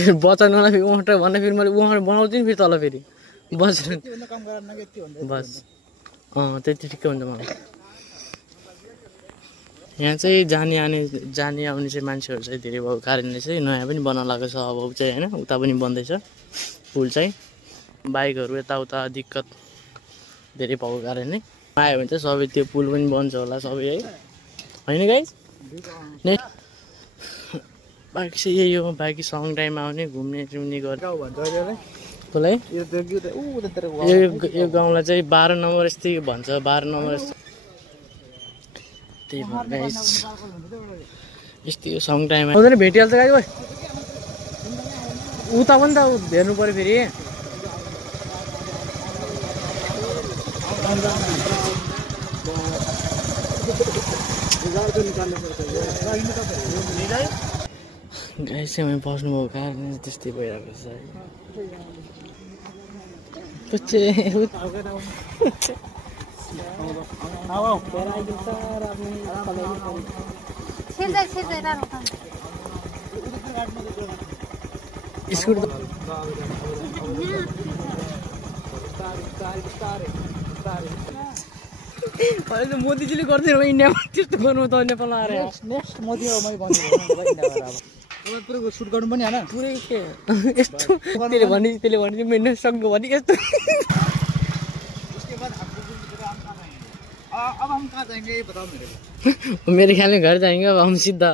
त्यो बचाउनुलाई फेरि उहाँबाट भन्दा फेरि मैले उहाँबाट बनाउँछु नि फेरि तल फेरि बस्नु बस त्यति ठिकै हुन्छ मलाई। यहाँ चाहिँ जाने आउने चाहिँ मान्छेहरू चाहिँ धेरै भएको कारणले चाहिँ नयाँ पनि बन्न लागेको छ अब चाहिँ होइन। उता पनि बन्दैछ पुल चाहिँ, बाइकहरू यताउता दिक्कत धेरै भएको कारणले आयो भने चाहिँ सबै त्यो पुल पनि बन्छ होला सबै है, होइन गाइस? नेक्स्ट बाइक चाहिँ यही हो, बाइक सङ टाइम आउने घुम्ने गर्ने कसलाई यो गाउँलाई चाहिँ 12 नम्बर यस्तै भन्छ, 12 नम्बर त्यही भएर यस्तै सङ टाइम आउँदैन भेटिहाल्छ गाई भाइ। उता पनि त हेर्नु पऱ्यो फेरि। गाई चाहिँ मैले बस्नुभएको कारणले त्यस्तै भइरहेको छ है। मोदीजीले गर्दैन इन्डियामा त्यस्तो गर्नु त नेपालमा आएर पुरै सुट गर्नु पनि होइन पुरै यस्तो त्यसले भने मेहनत सक्नु भने यस्तो। अब हम कहाँ जाएंगे ये बताओ मेरे को। मेरे ख्याल में घर जाएंगे अब हम सीधा।